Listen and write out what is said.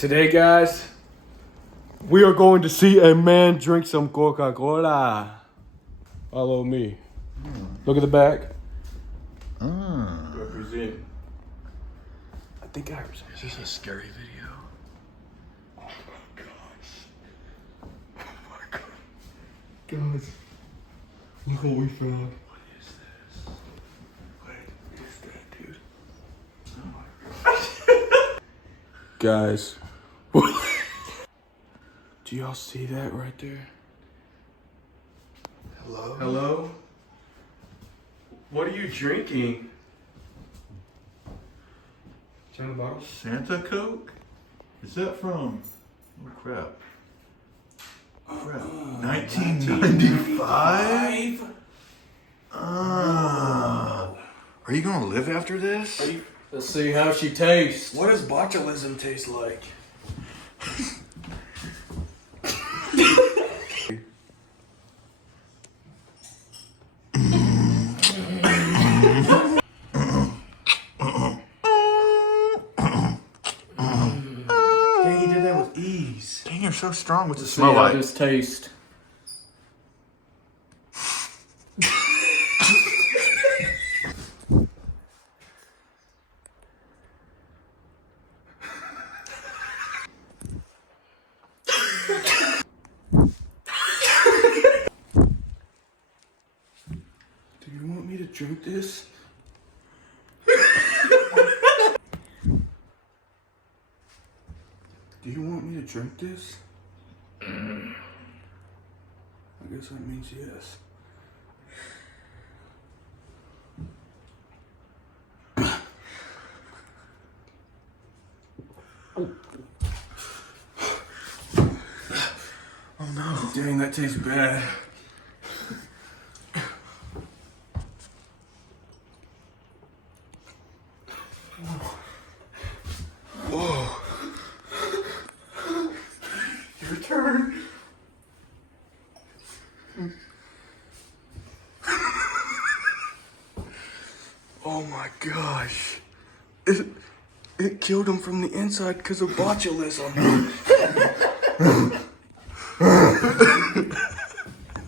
Today, guys, we are going to see a man drink some Coca-Cola. Follow me. Look at the back. Represent. I think I represent. Is this a scary video? Oh my gosh. Oh my god. Guys, look what we found. What is this? What is that, dude? Oh my gosh. Guys. Do y'all see that right there? Hello? Hello? What are you drinking? Turn the bottle. Santa Coke? Is that from? Oh crap. Crap. 1995? Are you gonna live after this? Let's see how she tastes. What does botulism taste like? Dang, he did that with ease. Dang, you're so strong with the See smell how like. this tastes. Do you want me to drink this? Do you want me to drink this? I guess that means yes. Oh no. Dang, that tastes bad. Whoa. Your turn. Oh my gosh. It killed him from the inside because of botulism.